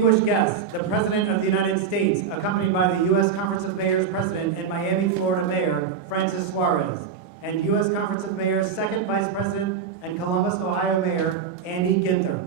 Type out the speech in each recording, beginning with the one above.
Distinguished guests, the President of the United States, accompanied by the U.S. Conference of Mayors President and Miami, Florida Mayor, Francis Suarez, and U.S. Conference of Mayors Second Vice President and Columbus, Ohio Mayor, Andy Ginther.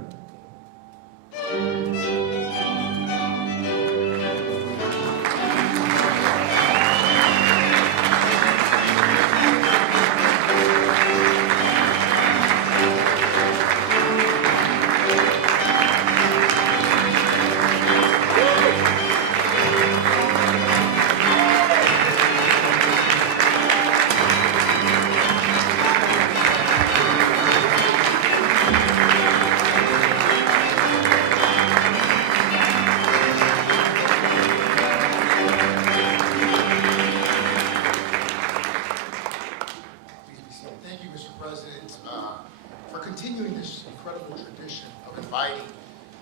Continuing this incredible tradition of inviting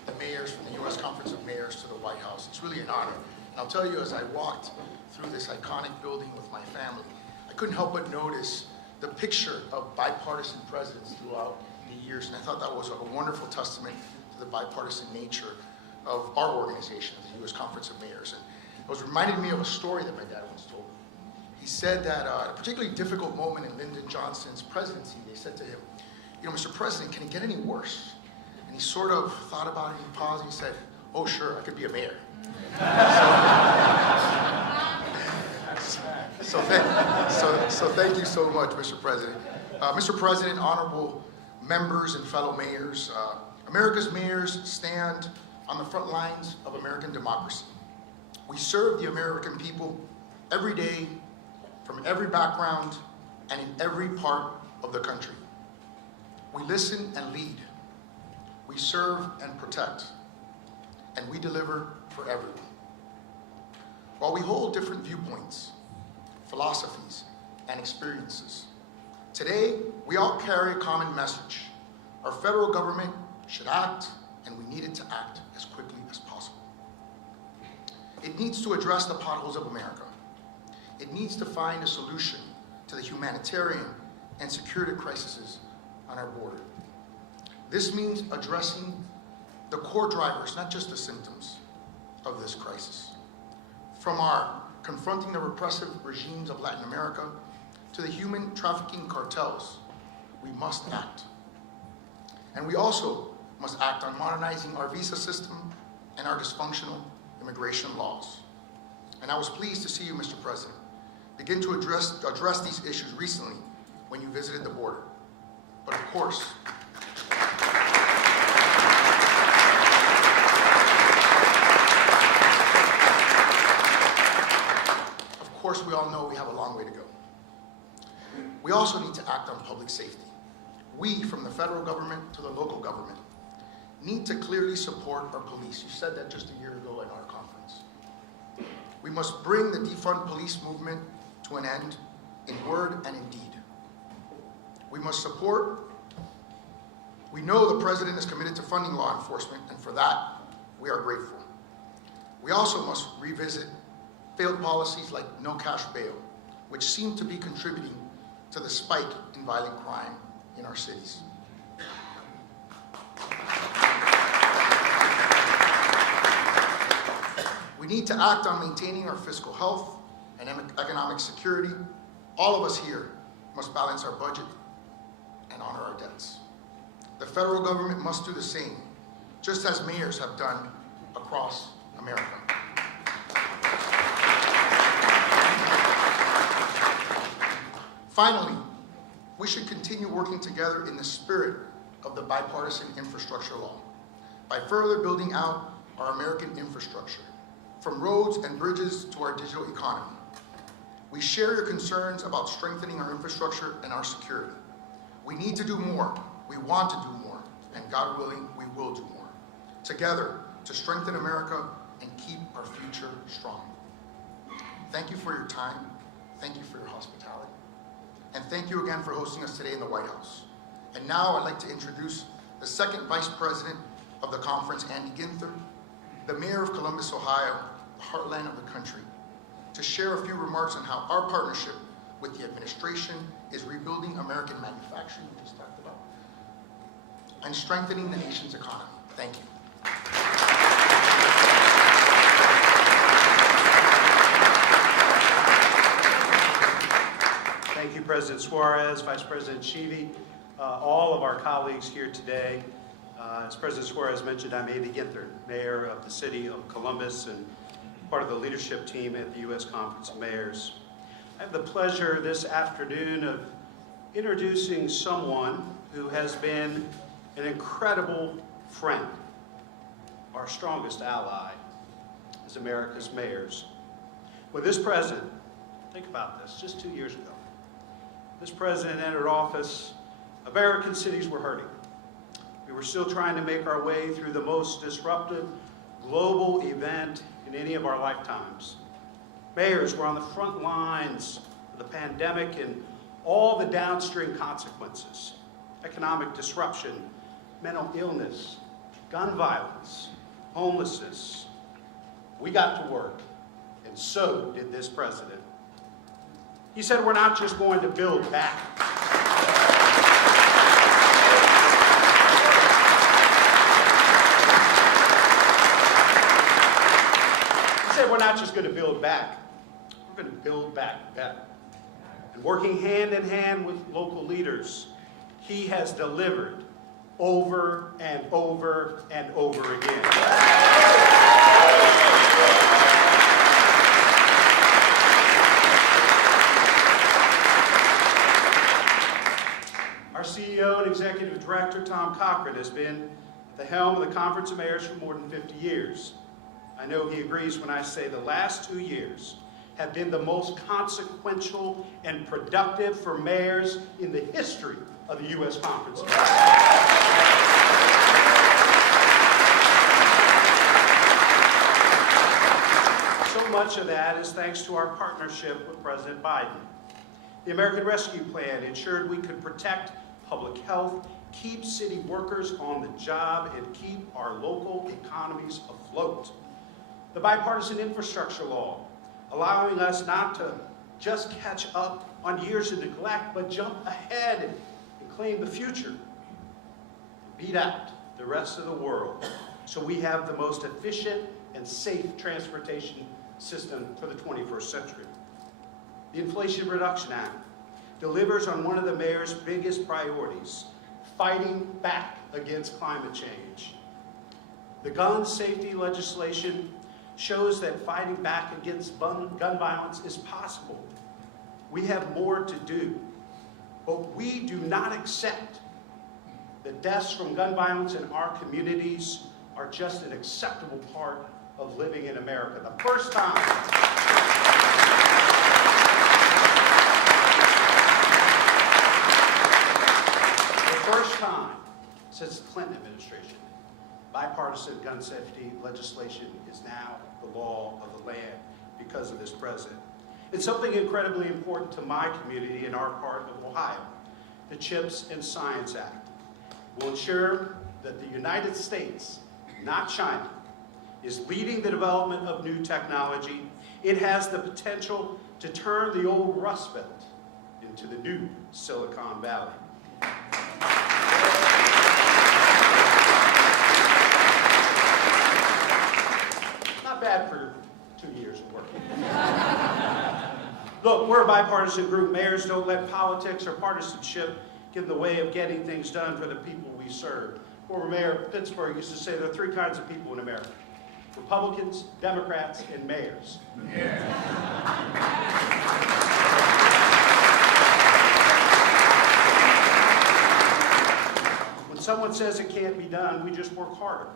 the mayors from the U.S. Conference of Mayors to the White House. It's really an honor. And I'll tell you, as I walked through this iconic building with my family, I couldn't help but notice the picture of bipartisan presidents throughout the years. And I thought that was a wonderful testament to the bipartisan nature of our organization, the U.S. Conference of Mayors. And it was reminded me of a story that my dad once told me. He said that at a particularly difficult moment in Lyndon Johnson's presidency, they said to him, "You know, Mr. President, can it get any worse?" And he sort of thought about it, he paused, and he said, "Oh, sure, I could be a mayor." So thank you so much, Mr. President. Mr. President, honorable members and fellow mayors, America's mayors stand on the front lines of American democracy. We serve the American people every day, from every background, and in every part of the country. We listen and lead. We serve and protect. And we deliver for everyone. While we hold different viewpoints, philosophies, and experiences, today we all carry a common message. Our federal government should act, and we need it to act as quickly as possible. It needs to address the potholes of America. It needs to find a solution to the humanitarian and security crises on our border. This means addressing the core drivers, not just the symptoms of this crisis. From our confronting the repressive regimes of Latin America to the human trafficking cartels, we must act. And we also must act on modernizing our visa system and our dysfunctional immigration laws. And I was pleased to see you, Mr. President, begin to address these issues recently when you visited the border. But of course, we all know we have a long way to go. We also need to act on public safety. We, from the federal government to the local government, need to clearly support our police. You said that just a year ago at our conference. We must bring the defund police movement to an end in word and in deed. We must support. We know the president is committed to funding law enforcement, and for that, we are grateful. We also must revisit failed policies like no cash bail, which seem to be contributing to the spike in violent crime in our cities. We need to act on maintaining our fiscal health and economic security. All of us here must balance our budget and honor our debts. The federal government must do the same, just as mayors have done across America. Finally, we should continue working together in the spirit of the bipartisan infrastructure law by further building out our American infrastructure, from roads and bridges to our digital economy. We share your concerns about strengthening our infrastructure and our security. We need to do more. We want to do more. And God willing, we will do more. Together, to strengthen America and keep our future strong. Thank you for your time. Thank you for your hospitality. And thank you again for hosting us today in the White House. And now I'd like to introduce the second Vice President of the conference, Andy Ginther, the Mayor of Columbus, Ohio, the heartland of the country, to share a few remarks on how our partnership with the administration is rebuilding American manufacturing, we just talked about, and strengthening the nation's economy. Thank you. President Suarez, Vice President Shivi, all of our colleagues here today. As President Suarez mentioned, I'm Andy Ginther, Mayor of the City of Columbus and part of the leadership team at the U.S. Conference of Mayors. I have the pleasure this afternoon of introducing someone who has been an incredible friend, our strongest ally as America's mayors. When this president, think about this, just 2 years ago, this president entered office, American cities were hurting. We were still trying to make our way through the most disruptive global event in any of our lifetimes. Mayors were on the front lines of the pandemic and all the downstream consequences: economic disruption, mental illness, gun violence, homelessness. We got to work, and so did this president. He said, we're not just going to build back. He said, we're not just going to build back. We're going to build back better. And working hand in hand with local leaders, he has delivered over and over and over again. Our CEO and Executive Director, Tom Cochran, has been at the helm of the Conference of Mayors for more than 50 years. I know he agrees when I say the last 2 years have been the most consequential and productive for mayors in the history of the U.S. Conference of Mayors. So much of that is thanks to our partnership with President Biden. The American Rescue Plan ensured we could protect public health, keep city workers on the job, and keep our local economies afloat. The bipartisan infrastructure law, allowing us not to just catch up on years of neglect, but jump ahead and claim the future. Beat out the rest of the world so we have the most efficient and safe transportation system for the 21st century. The Inflation Reduction Act delivers on one of the mayor's biggest priorities, fighting back against climate change. The gun safety legislation shows that fighting back against gun violence is possible. We have more to do, but we do not accept that deaths from gun violence in our communities are just an acceptable part of living in America. The first time since the Clinton administration, bipartisan gun safety legislation is now the law of the land because of this president. It's something incredibly important to my community in our part of Ohio. The CHIPS and Science Act will ensure that the United States, not China, is leading the development of new technology. It has the potential to turn the old Rust Belt into the new Silicon Valley. Not bad for 2 years of work. Look, we're a bipartisan group. Mayors don't let politics or partisanship get in the way of getting things done for the people we serve. Former Mayor of Pittsburgh used to say there are 3 kinds of people in America: Republicans, Democrats, and mayors. Yeah. When someone says it can't be done, we just work harder.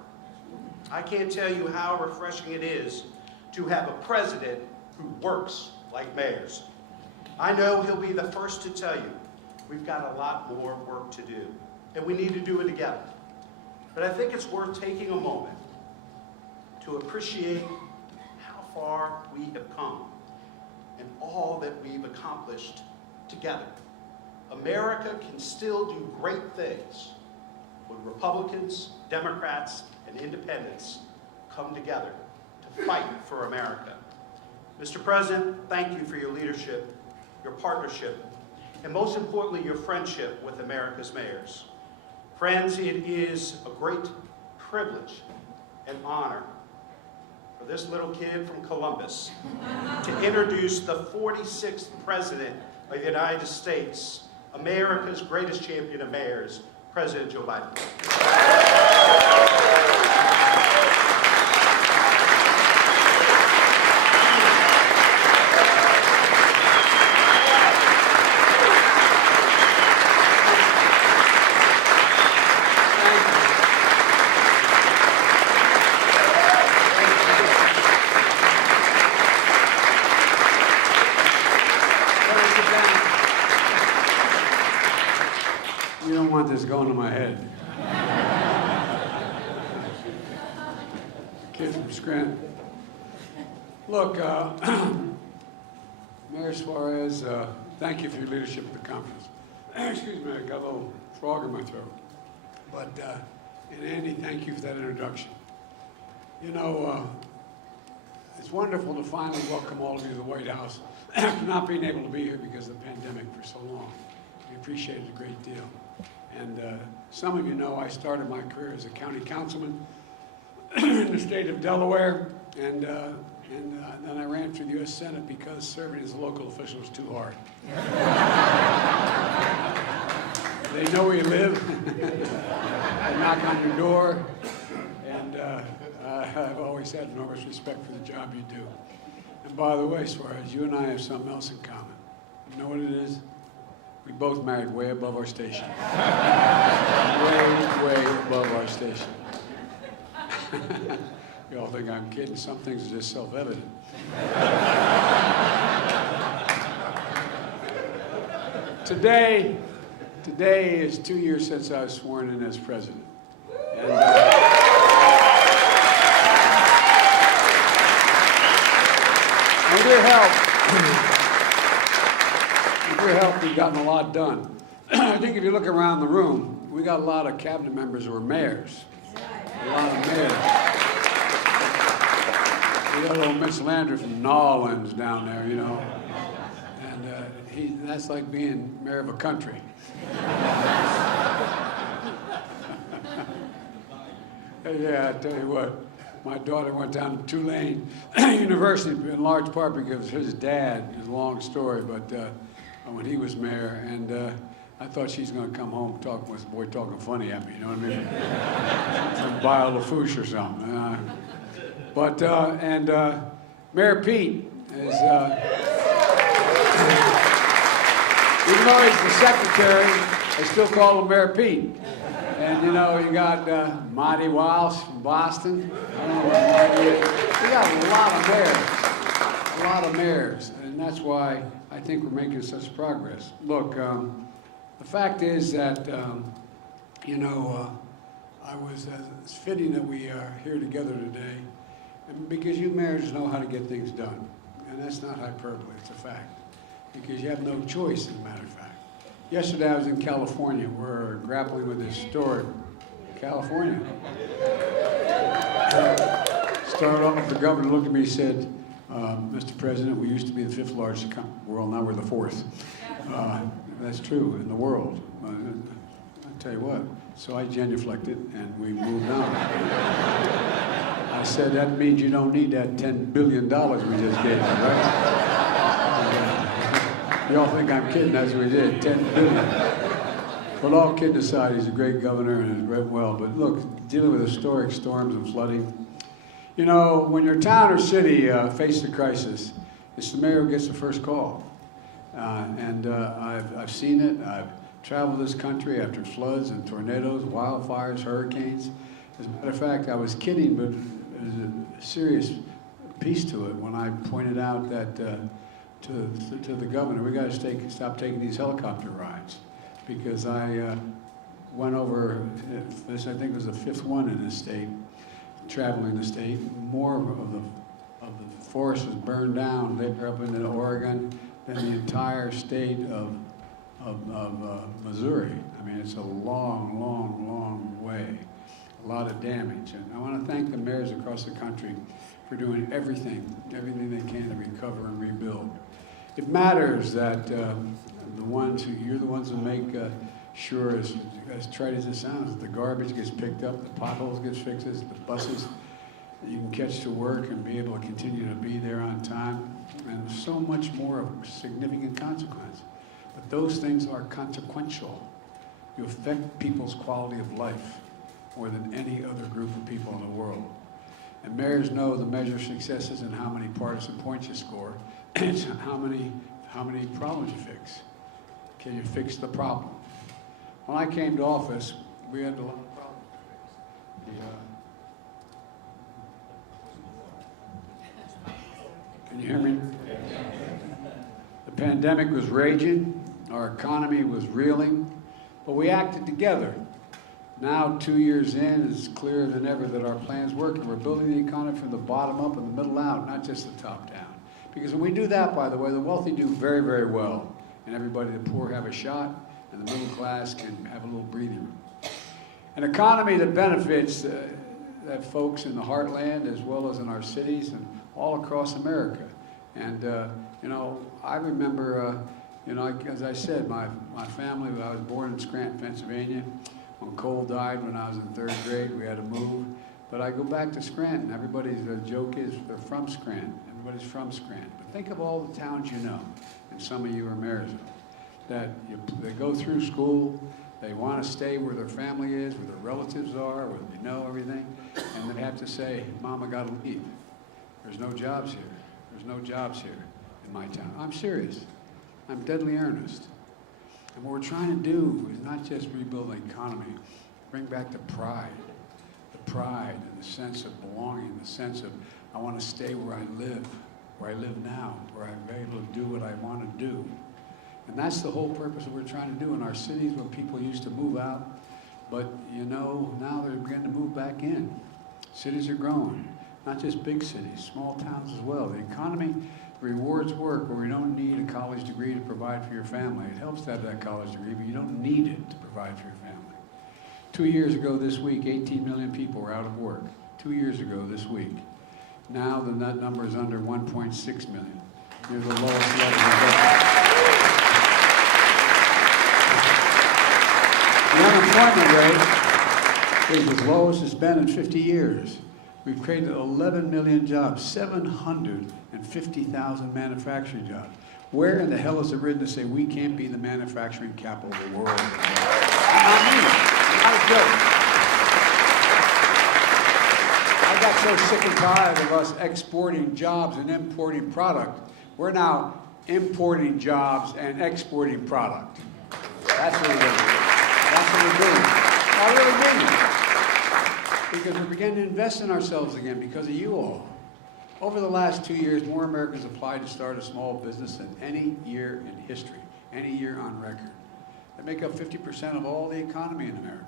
I can't tell you how refreshing it is to have a president who works like mayors. I know he'll be the first to tell you we've got a lot more work to do, and we need to do it together. But I think it's worth taking a moment to appreciate how far we have come and all that we've accomplished together. America can still do great things when Republicans, Democrats, and independents come together to fight for America. Mr. President, thank you for your leadership, your partnership, and most importantly, your friendship with America's mayors. Friends, it is a great privilege and honor for this little kid from Columbus to introduce the 46th president of the United States, America's greatest champion of mayors, President Joe Biden. You don't want this going to my head. Kid from Scranton. Look, Mayor Suarez, thank you for your leadership of the conference. Excuse me, I got a little frog in my throat. But, and Andy, thank you for that introduction. You know, it's wonderful to finally welcome all of you to the White House after not being able to be here because of the pandemic for so long. We appreciate it a great deal. And some of you know I started my career as a county councilman in the state of Delaware, and then I ran for the U.S. Senate because serving as a local official is too hard. They know where you live. They knock on your door, and I've always had enormous respect for the job you do. And by the way, Suarez, you and I have something else in common. You know what it is? We both married way above our station. Way above our station. You all think I'm kidding. Some things are just self-evident. Today is 2 years since I was sworn in as president. And, with your help, we've gotten a lot done. I think if you look around the room, we got a lot of cabinet members who are mayors. A lot of mayors. We got little Mitch Landry from Nolans down there, you know. And that's like being mayor of a country. Yeah, I tell you what, my daughter went down to Tulane University in large part because his dad, it's a long story, but when he was mayor, and I thought she's going to come home talking with the boy talking funny at me, you know what I mean? Some Bayou Lafourche or something. Mayor Pete is, even though he's the secretary, I still call him Mayor Pete. And you know, you got Marty Walsh from Boston. I don't know where Marty is. We got a lot of mayors, and that's why I think we're making such progress. Look, the fact is that, it's fitting that we are here together today, and because you mayors know how to get things done. And that's not hyperbole, it's a fact. Because you have no choice, as a matter of fact. Yesterday I was in California. We're grappling with this story. California. Started off, the governor looked at me and said, Mr. President, we used to be the 5th largest economy in the world, now we're the 4th. That's true in the world. I'll tell you what. So I genuflected and we moved on. I said, that means you don't need that $10 billion we just gave you, right? You all think I'm kidding, that's what we did, $10 billion. But all kidding aside, he's a great governor and has read well. But look, dealing with historic storms and flooding, you know, when your town or city faces a crisis, it's the mayor who gets the first call. I've seen it. I've traveled this country after floods and tornadoes, wildfires, hurricanes. As a matter of fact, I was kidding, but there's a serious piece to it when I pointed out that to the governor, we got to stop taking these helicopter rides, because I went over this. I think it was the 5th one in this state, traveling the state. More of the forest was burned down there up in Oregon than the entire state of Missouri. I mean, it's a long, long, long way. A lot of damage. And I want to thank the mayors across the country for doing everything they can to recover and rebuild. It matters that you're the ones who make sure, as trite as it sounds, that the garbage gets picked up, the potholes get fixed, the buses you can catch to work and be able to continue to be there on time, and so much more of significant consequence. But those things are consequential. You affect people's quality of life more than any other group of people in the world. And mayors know the measure of success isn't how many partisan points you score, it's how many problems you fix. Can you fix the problem? When I came to office, we had a lot of problems to fix. Can you hear me? The pandemic was raging, our economy was reeling, but we acted together. Now, 2 years in, it's clearer than ever that our plan's working. We're building the economy from the bottom up and the middle out, not just the top down. Because when we do that, by the way, the wealthy do very, very well. And everybody, the poor have a shot, and the middle class can have a little breathing room. An economy that benefits that folks in the heartland as well as in our cities and all across America. And, you know, I remember, you know, as I said, my family, I was born in Scranton, Pennsylvania. When Cole died when I was in 3rd grade, we had to move. But I go back to Scranton. Everybody's joke is they're from Scranton. Everybody's from Scranton. But think of all the towns you know, and some of you are mayors of, that they go through school, they want to stay where their family is, where their relatives are, where they know everything, and they have to say, Mom, I got to leave. There's no jobs here. There's no jobs here in my town. I'm serious. I'm deadly earnest. And what we're trying to do is not just rebuild the economy, bring back the pride and the sense of belonging, the sense of I want to stay where I live now, where I'm able to do what I want to do. And that's the whole purpose of what we're trying to do in our cities when people used to move out. But, you know, now they're beginning to move back in. Cities are growing, not just big cities, small towns as well. The economy rewards work where we don't need a college degree to provide for your family. It helps to have that college degree, but you don't need it to provide for your family. 2 years ago this week, 18 million people were out of work. 2 years ago this week. Now the net number is under 1.6 million. Near the lowest level ever. The unemployment rate is as low as it's been in 50 years. We've created 11 million jobs, 750,000 manufacturing jobs. Where in the hell is it written to say we can't be the manufacturing capital of the world? Not me. Not a joke. I got so sick and tired of us exporting jobs and importing product. We're now importing jobs and exporting product. That's what we're doing. That's what we're doing. I really mean it. Because we're beginning to invest in ourselves again because of you all. Over the last 2 years, more Americans applied to start a small business than any year in history, any year on record. They make up 50% of all the economy in America.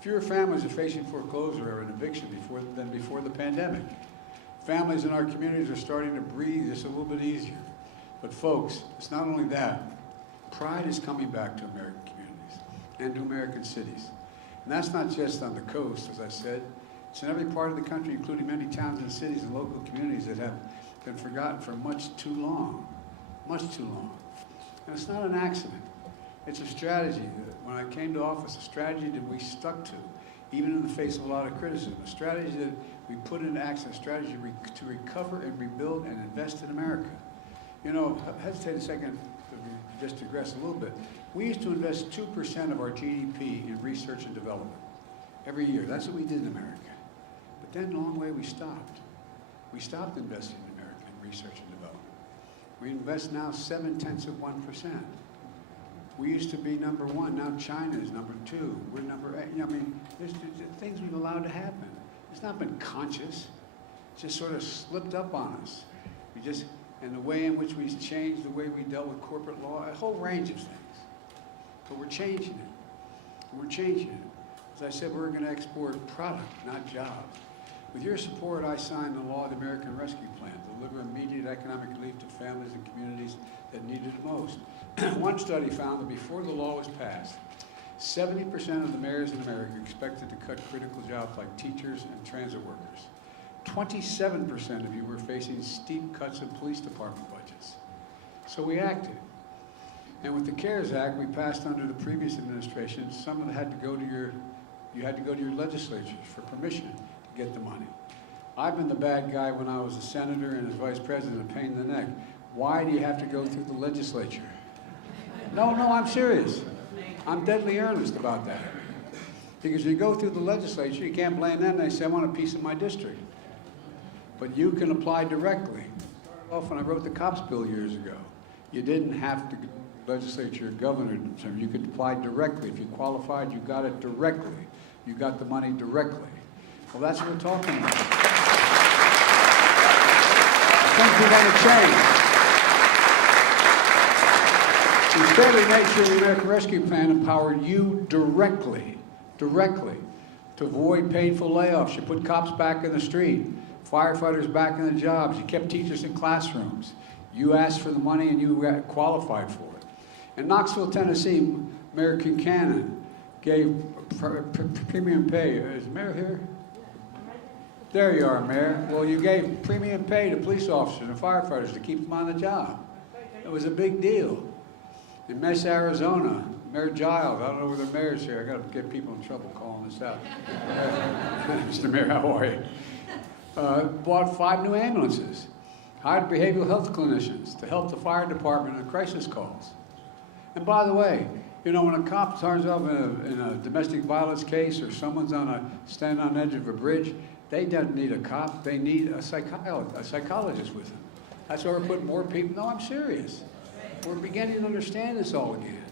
Fewer families are facing foreclosure or an eviction than before the pandemic. Families in our communities are starting to breathe just a little bit easier. But folks, it's not only that. Pride is coming back to American communities and to American cities. And that's not just on the coast, as I said. It's in every part of the country, including many towns and cities and local communities that have been forgotten for much too long. Much too long. And it's not an accident. It's a strategy. When I came to office, a strategy that we stuck to, even in the face of a lot of criticism. A strategy that we put into action, a strategy to recover and rebuild and invest in America. You know, hesitate a second to just digress a little bit. We used to invest 2% of our GDP in research and development every year. That's what we did in America. But then along the way we stopped. We stopped investing in America in research and development. We invest now 0.7%. We used to be number 1. Now China is number 2. We're number 8. You know, I mean, there's things we've allowed to happen. It's not been conscious. It's just sort of slipped up on us. And the way in which we changed the way we dealt with corporate law, a whole range of things. But we're changing it. We're changing it. As I said, we're going to export product, not jobs. With your support, I signed the law of the American Rescue Plan to deliver immediate economic relief to families and communities that need it most. One study found that before the law was passed, 70% of the mayors in America expected to cut critical jobs like teachers and transit workers. 27% of you were facing steep cuts in police department budgets. So we acted. And with the CARES Act we passed under the previous administration, some of it had to go to you had to go to your legislatures for permission to get the money. I've been the bad guy when I was a senator and as vice president, a pain in the neck. Why do you have to go through the legislature? No, I'm serious. I'm deadly earnest about that. Because you go through the legislature, you can't blame them. They say, I want a piece of my district. But you can apply directly. Off when I wrote the cops bill years ago, you didn't have to go to the legislature or governor. You could apply directly. If you qualified, you got it directly. You got the money directly. Well, that's what we're talking about. I think we're going to change. Instead, we made sure the American Rescue Plan empowered you directly, to avoid painful layoffs. You put cops back in the street, firefighters back in the jobs. You kept teachers in classrooms. You asked for the money and you qualified for it. In Knoxville, Tennessee, Mayor Kincannon gave premium pay. Is the mayor here? There you are, Mayor. Well, you gave premium pay to police officers and firefighters to keep them on the job. It was a big deal. In Mesa, Arizona, Mayor Giles, I don't know where the mayor's here. I got to get people in trouble calling this out. Mr. Mayor, how are you? Bought 5 new ambulances, hired behavioral health clinicians to help the fire department in crisis calls. And by the way, you know, when a cop turns up in a domestic violence case or someone's standing on the edge of a bridge, they don't need a cop, they need a psychologist with them. That's why we're putting more people. No, I'm serious. We're beginning to understand this all again.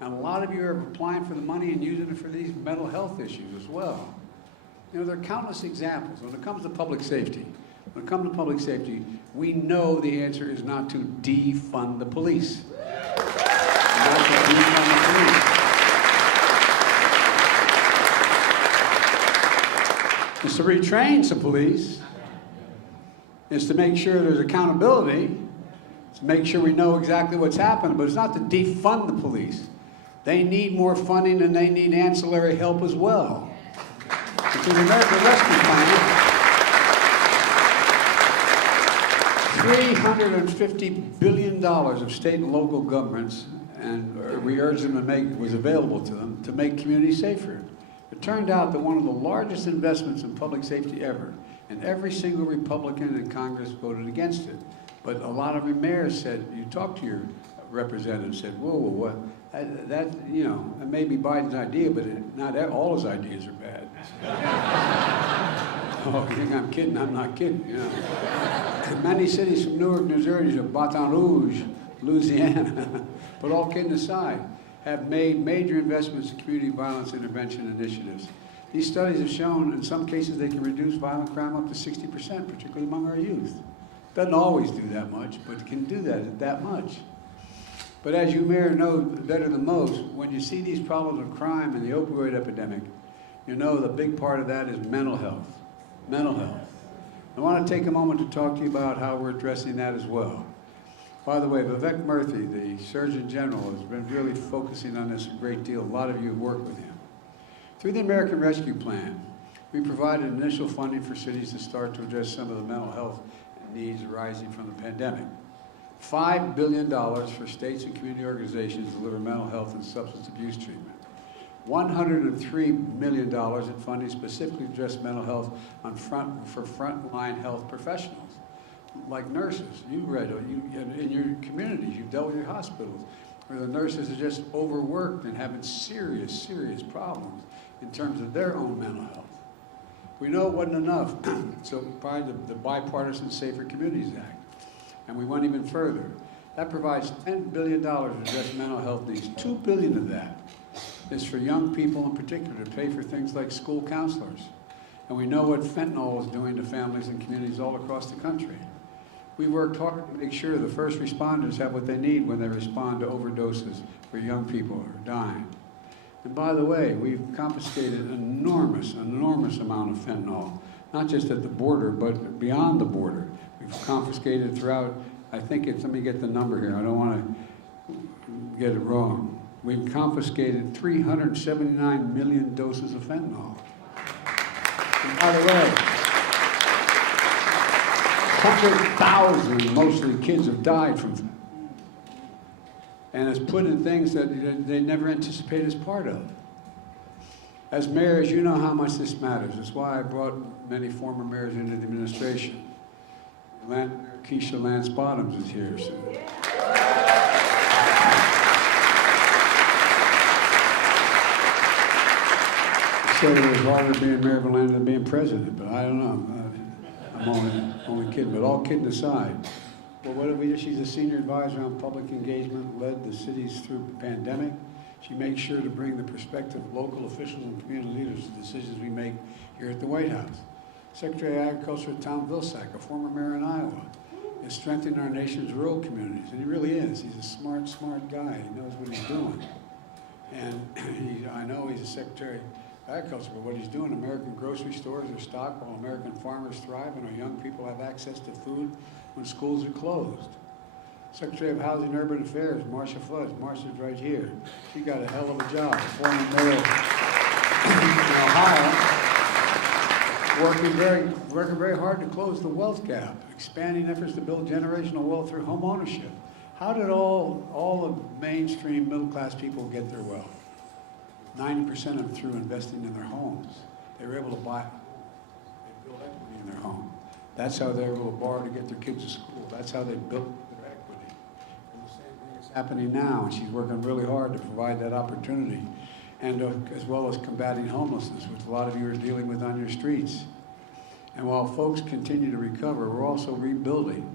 And a lot of you are applying for the money and using it for these mental health issues as well. You know, there are countless examples. When it comes to public safety, we know the answer is not to defund the police. Not to defund the police. It's to retrain some police. It's to make sure there's accountability. To make sure we know exactly what's happening, but it's not to defund the police. They need more funding and they need ancillary help as well. It's an American Rescue Plan. $350 billion of state and local governments, and we urged them to was available to them to make communities safer. It turned out that one of the largest investments in public safety ever, and every single Republican in Congress voted against it. But a lot of mayors said, you talked to your representative, said, whoa, what? That, you know, it may be Biden's idea, but not all his ideas are bad. Oh, you think I'm kidding? I'm not kidding, you know. Many cities from Newark, New Jersey, to Baton Rouge, Louisiana, but all kidding aside, have made major investments in community violence intervention initiatives. These studies have shown in some cases they can reduce violent crime up to 60%, particularly among our youth. Doesn't always do that much, but can do that much. But as you may know better than most, when you see these problems of crime and the opioid epidemic, you know the big part of that is mental health. Mental health. I want to take a moment to talk to you about how we're addressing that as well. By the way, Vivek Murthy, the Surgeon General, has been really focusing on this a great deal. A lot of you have worked with him. Through the American Rescue Plan, we provided initial funding for cities to start to address some of the mental health needs arising from the pandemic. $5 billion for states and community organizations to deliver mental health and substance abuse treatment. $103 million in funding specifically to address mental health for frontline health professionals, like nurses. You read it, in your communities, you've dealt with your hospitals, where the nurses are just overworked and having serious, serious problems in terms of their own mental health. We know it wasn't enough, so probably the Bipartisan Safer Communities Act. And we went even further. That provides $10 billion to address mental health needs. $2 billion of that is for young people in particular to pay for things like school counselors. And we know what fentanyl is doing to families and communities all across the country. We worked hard to make sure the first responders have what they need when they respond to overdoses for young people who are dying. And by the way, we've confiscated an enormous amount of fentanyl, not just at the border, but beyond the border. We've confiscated throughout, I think it's, let me get the number here, I don't want to get it wrong. We've confiscated 379 million doses of fentanyl. And by the way, 100,000, mostly kids, have died from fentanyl. And it's put in things that they never anticipated as part of. As mayors, you know how much this matters. That's why I brought many former mayors into the administration. Keisha Lance Bottoms is here. So. said it was harder being mayor of Atlanta than being president, but I don't know. I'm only kidding, but all kidding aside. Well, what did we do? She's a senior advisor on public engagement, led the cities through the pandemic. She makes sure to bring the perspective of local officials and community leaders to the decisions we make here at the White House. Secretary of Agriculture Tom Vilsack, a former mayor in Iowa, is strengthening our nation's rural communities, and he really is. He's a smart guy. He knows what he's doing. And I know he's a Secretary of Agriculture, but what he's doing, American grocery stores are stocked while American farmers thrive and our young people have access to food when schools are closed. Secretary of Housing and Urban Affairs, Marcia Fudge. Marcia's right here. She got a hell of a job. Former mayor in Ohio, working very hard to close the wealth gap, expanding efforts to build generational wealth through home ownership. How did all the mainstream middle-class people get their wealth? 90% of them through investing in their homes. They were able to buy, they built equity in their home. That's how they were able to borrow to get their kids to school. That's how they built their equity. And the same thing is happening now, and she's working really hard to provide that opportunity, and as well as combating homelessness, which a lot of you are dealing with on your streets. And while folks continue to recover, we're also rebuilding.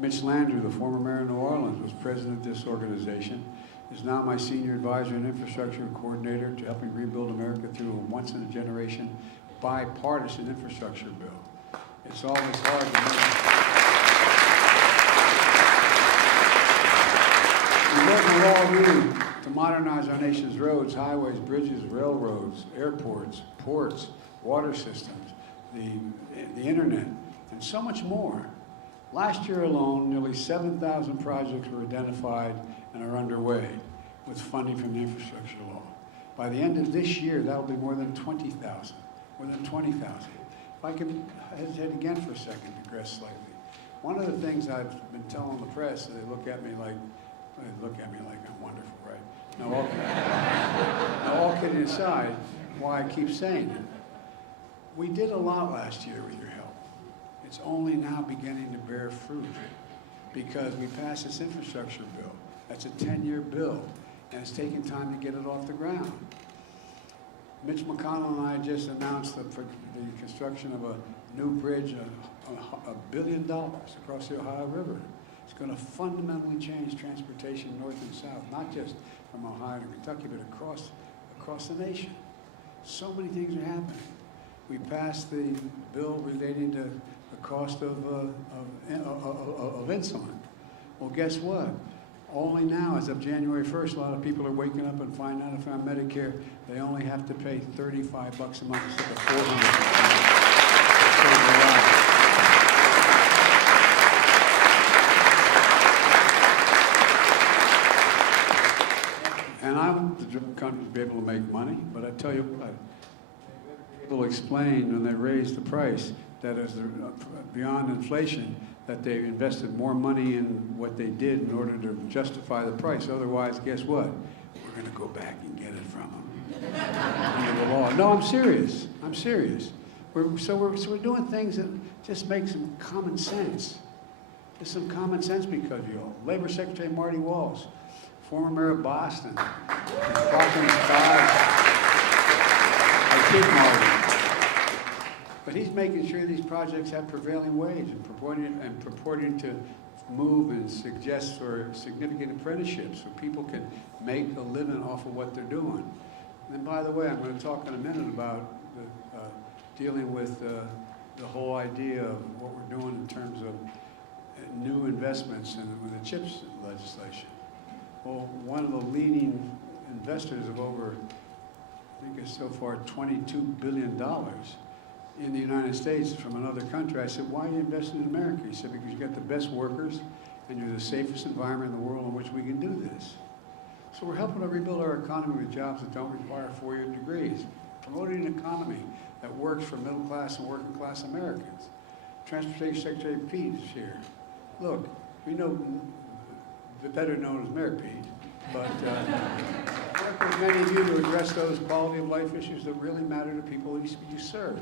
Mitch Landrieu, the former mayor of New Orleans, was president of this organization, is now my senior advisor and infrastructure coordinator to helping rebuild America through a once-in-a-generation bipartisan infrastructure bill. It's always hard to make. We work with all of you to modernize our nation's roads, highways, bridges, railroads, airports, ports, water systems, the internet, and so much more. Last year alone, nearly 7,000 projects were identified and are underway with funding from the infrastructure law. By the end of this year, that'll be more than 20,000, more than 20,000. If I can hesitate again for a second, digress slightly. One of the things I've been telling the press, they look at me like I'm wonderful, right? Now, all kidding aside, why I keep saying it. We did a lot last year with your help. It's only now beginning to bear fruit because we passed this infrastructure bill. That's a 10-year bill, and it's taking time to get it off the ground. Mitch McConnell and I just announced the construction of a new bridge, $1 billion across the Ohio River. It's going to fundamentally change transportation north and south, not just from Ohio to Kentucky, but across the nation. So many things are happening. We passed the bill relating to the cost of insulin. Well, guess what? Only now, as of January 1st, a lot of people are waking up and finding out if they're on Medicare, they only have to pay $35 a month instead of $400. And I want the country to be able to make money, but I tell you what, will explain when they raise the price that is beyond inflation, that they invested more money in what they did in order to justify the price. Otherwise, guess what? We're going to go back and get it from them. Under the law. No, I'm serious. I'm serious. We're doing things that just make some common sense. There's some common sense because of you all. Labor Secretary Marty Walsh, former mayor of Boston, I kid Marty. But he's making sure these projects have prevailing wage and purporting to move and suggest for significant apprenticeships so people can make a living off of what they're doing. And by the way, I'm going to talk in a minute about dealing with the whole idea of what we're doing in terms of new investments and with the CHIPS legislation. Well, one of the leading investors of over, I think it's so far $22 billion in the United States from another country. I said, why are you investing in America? He said, because you got the best workers and you're the safest environment in the world in which we can do this. So we're helping to rebuild our economy with jobs that don't require four-year degrees, promoting an economy that works for middle class and working class Americans. Transportation Secretary Pete is here. Look, we know, better known as Mayor Pete, but work with many of you to address those quality of life issues that really matter to people you serve.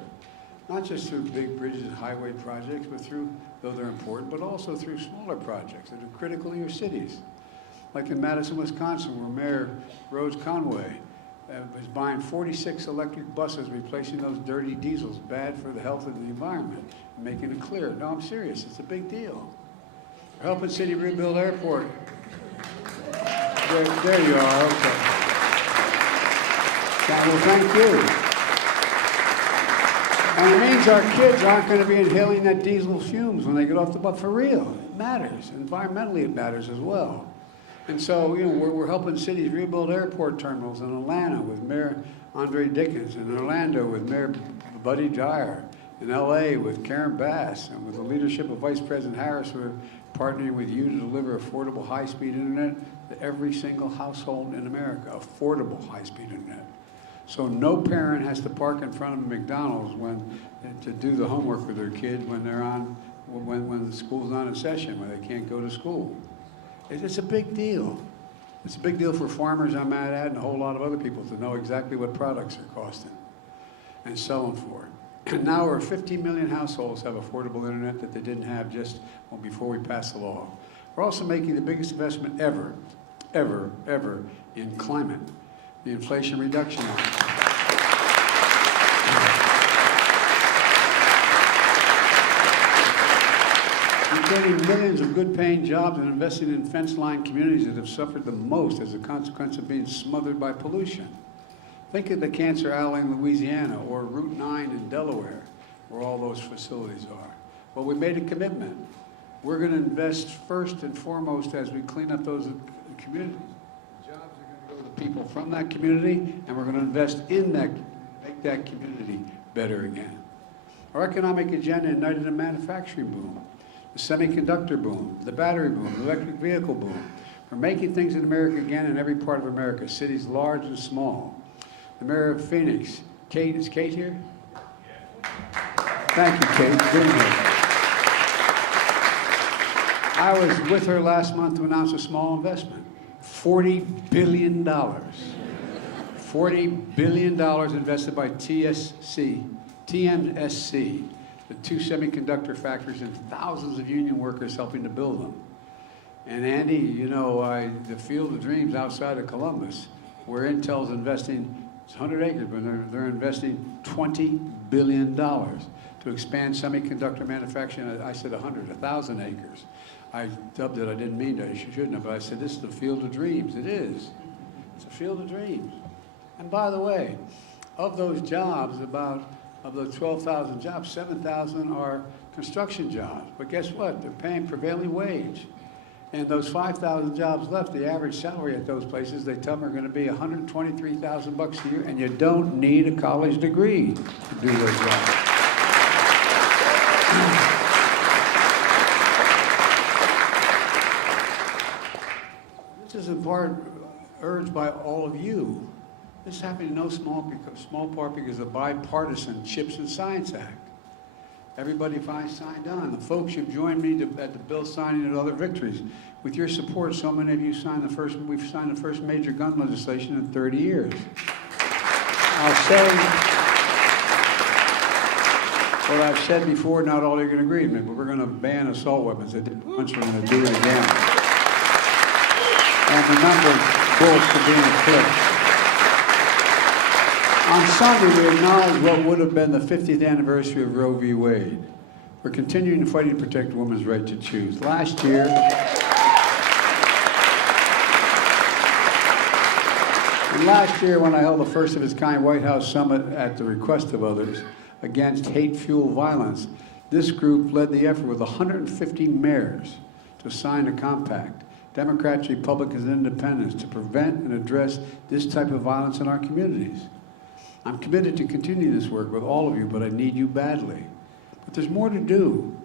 Not just through big bridges and highway projects, but through, though they're important, but also through smaller projects that are critical to your cities. Like in Madison, Wisconsin, where Mayor Rose Conway is buying 46 electric buses, replacing those dirty diesels, bad for the health of the environment, making it clear. No, I'm serious. It's a big deal. We're helping city rebuild airport. There you are. Okay. Well, thank you. And it means our kids aren't going to be inhaling that diesel fumes when they get off the bus. For real, it matters. Environmentally, it matters as well. And so, you know, we're helping cities rebuild airport terminals in Atlanta with Mayor Andre Dickens, in Orlando with Mayor Buddy Dyer, in LA with Karen Bass, and with the leadership of Vice President Harris, we're partnering with you to deliver affordable high-speed internet to every single household in America, affordable high-speed internet. So no parent has to park in front of a McDonald's to do the homework with their kid when they're when the school's not in session, when they can't go to school. It's a big deal. It's a big deal for farmers, I might add, and a whole lot of other people to know exactly what products are costing and selling for. And now over 50 million households have affordable internet that they didn't have just before we passed the law. We're also making the biggest investment ever in climate, the Inflation Reduction Act. Creating millions of good-paying jobs and investing in fence-lined communities that have suffered the most as a consequence of being smothered by pollution. Think of the Cancer Alley in Louisiana or Route 9 in Delaware, where all those facilities are. Well, we made a commitment. We're going to invest first and foremost as we clean up those communities. The jobs are going to go to people from that community, and we're going to invest in that, make that community better again. Our economic agenda ignited a manufacturing boom. The semiconductor boom, the battery boom, the electric vehicle boom. We're making things in America again in every part of America, cities large and small. The mayor of Phoenix, Kate, is Kate here? Thank you, Kate, for being here. I was with her last month to announce a small investment, $40 billion. $40 billion invested by TMSC, the two semiconductor factories and thousands of union workers helping to build them. And Andy, you know, the Field of Dreams outside of Columbus, where Intel's investing, it's 100 acres, but they're investing $20 billion to expand semiconductor manufacturing. I said 1,000 acres. I dubbed it, I didn't mean to, I shouldn't have, but I said, this is the Field of Dreams. It is. It's a field of dreams. And by the way, of those jobs, of the 12,000 jobs, 7,000 are construction jobs. But guess what? They're paying prevailing wage. And those 5,000 jobs left, the average salary at those places, they tell them, are going to be $123,000 a year, and you don't need a college degree to do those jobs. This is in part urged by all of you. This is happening in no small part because of the bipartisan CHIPS and Science Act. Everybody signed on. The folks who've joined me at the bill signing and other victories. With your support, so many of you we've signed the first major gun legislation in 30 years. I'll say what I've said before, not all you can agree with me, but we're going to ban assault weapons. They did once, we're going to do it again. And the number of bullets are being eclipsed. On Sunday, we acknowledge what would have been the 50th anniversary of Roe v. Wade. We're continuing to fight to protect a woman's right to choose. Last year, when I held the first of its kind White House summit at the request of others against hate-fueled violence, this group led the effort with 150 mayors to sign a compact, Democrats, Republicans, and Independents, to prevent and address this type of violence in our communities. I'm committed to continue this work with all of you, but I need you badly. But there's more to do.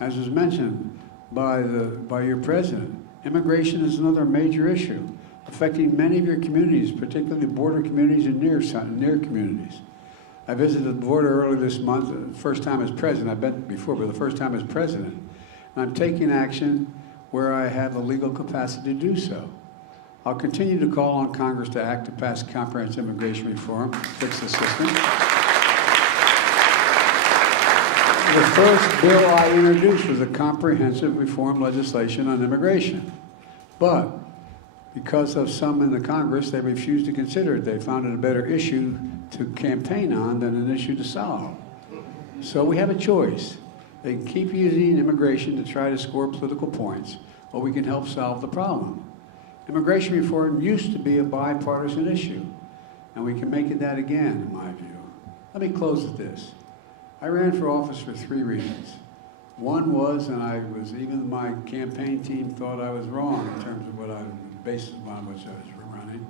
As was mentioned by your president, immigration is another major issue affecting many of your communities, particularly border communities and near communities. I visited the border earlier this month, the first time as president. I've been before, but the first time as president. And I'm taking action where I have the legal capacity to do so. I'll continue to call on Congress to act to pass comprehensive immigration reform, fix the system. The first bill I introduced was a comprehensive reform legislation on immigration. But because of some in the Congress, they refused to consider it. They found it a better issue to campaign on than an issue to solve. So we have a choice. They can keep using immigration to try to score political points, or we can help solve the problem. Immigration reform used to be a bipartisan issue, and we can make it that again, in my view. Let me close with this. I ran for office for 3 reasons. One was, and even my campaign team thought I was wrong in terms of the basis upon which I was running.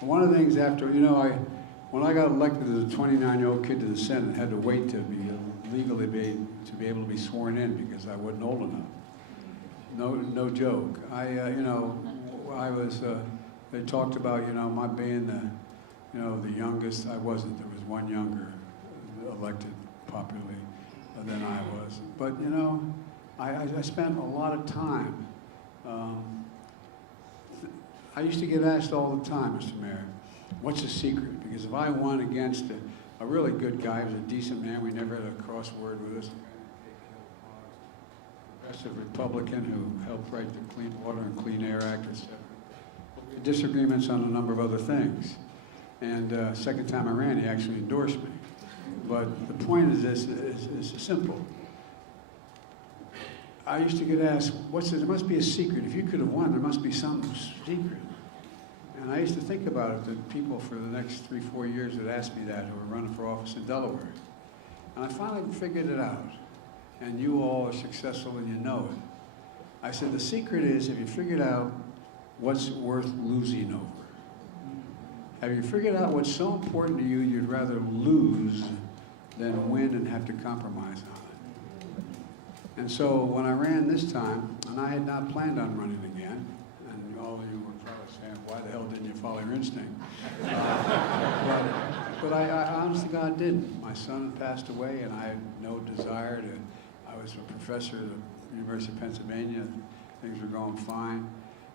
But one of the things after, when I got elected as a 29-year-old kid to the Senate, I had to wait to be legally to be able to be sworn in because I wasn't old enough. No joke. They talked about, my being the youngest. I wasn't. There was one younger elected popularly than I was. But, I spent a lot of time. I used to get asked all the time, Mr. Mayor, what's the secret? Because if I won against a really good guy, he was a decent man, we never had a crossword with us, progressive Republican who helped write the Clean Water and Clean Air Act, etc. We had disagreements on a number of other things. And second time I ran, he actually endorsed me. But the point is this, is simple. I used to get asked, there must be a secret. If you could have won, there must be some secret. And I used to think about it, the people for the next 3-4 years that asked me that, who were running for office in Delaware. And I finally figured it out. And you all are successful and you know it. I said, the secret is if you figured out what's worth losing over. Have you figured out what's so important to you you'd rather lose than win and have to compromise on it? And so when I ran this time, and I had not planned on running again, and all of you were probably saying, why the hell didn't you follow your instinct? But I honestly, God didn't. My son had passed away, and I had no desire to. I was a professor at the University of Pennsylvania. Things were going fine.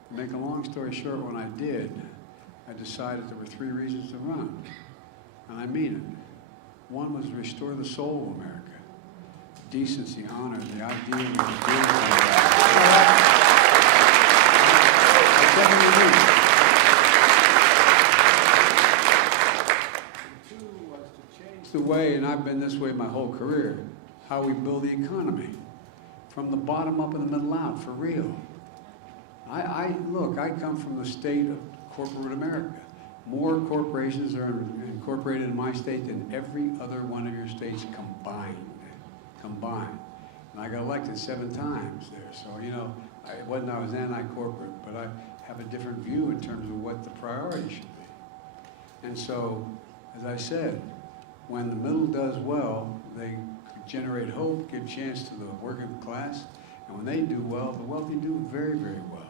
To make a long story short, when I did, I decided there were 3 reasons to run, and I mean it. One was to restore the soul of America. Decency, honor, the idea of Two was to change the way, and I've been this way my whole career, how we build the economy. From the bottom up and the middle out, for real. Look, I come from the state of corporate America. More corporations are incorporated in my state than every other one of your states combined. And I got elected 7 times there. So, I was anti-corporate, but I have a different view in terms of what the priority should be. And so, as I said, when the middle does well, they generate hope, give chance to the working class, and when they do well, the wealthy do very, very well.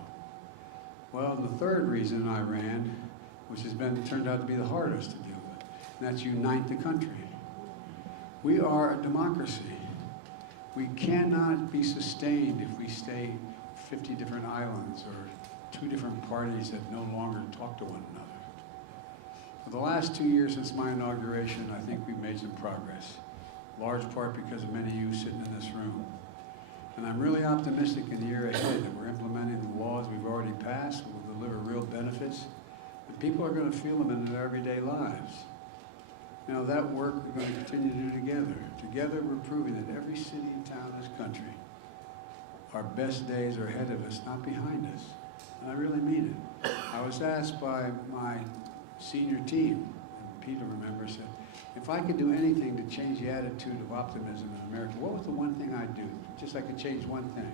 Well, the third reason I ran, which turned out to be the hardest to do, and that's unite the country. We are a democracy. We cannot be sustained if we stay 50 different islands or 2 different parties that no longer talk to one another. For the last 2 years since my inauguration, I think we've made some progress, large part because of many of you sitting in this room. And I'm really optimistic in the year ahead that we're implementing the laws we've already passed, will deliver real benefits, and people are going to feel them in their everyday lives. That work we're going to continue to do together. Together we're proving that every city and town in this country, our best days are ahead of us, not behind us. And I really mean it. I was asked by my senior team, and Peter remembers, said, if I could do anything to change the attitude of optimism in America, what was the one thing I'd do? Just I could change one thing.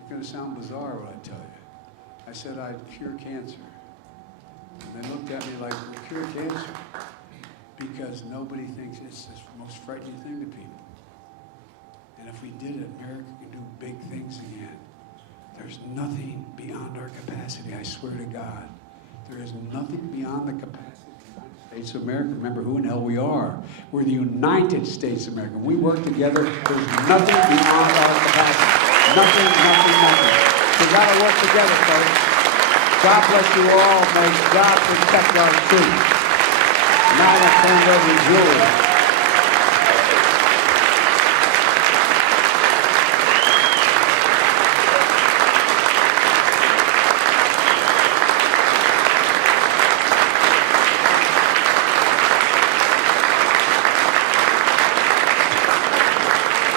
It's going to sound bizarre what I tell you. I said I'd cure cancer. And they looked at me like, well, cure cancer? Because nobody thinks it's the most frightening thing to people. And if we did it, America could do big things again. There's nothing beyond our capacity, I swear to God. There is nothing beyond the capacity of the United States of America. Remember who in hell we are. We're the United States of America. When we work together, there's nothing beyond our capacity. Nothing. We gotta work together, folks. God bless you all. May God protect our troops. Now I turn it over to Julie.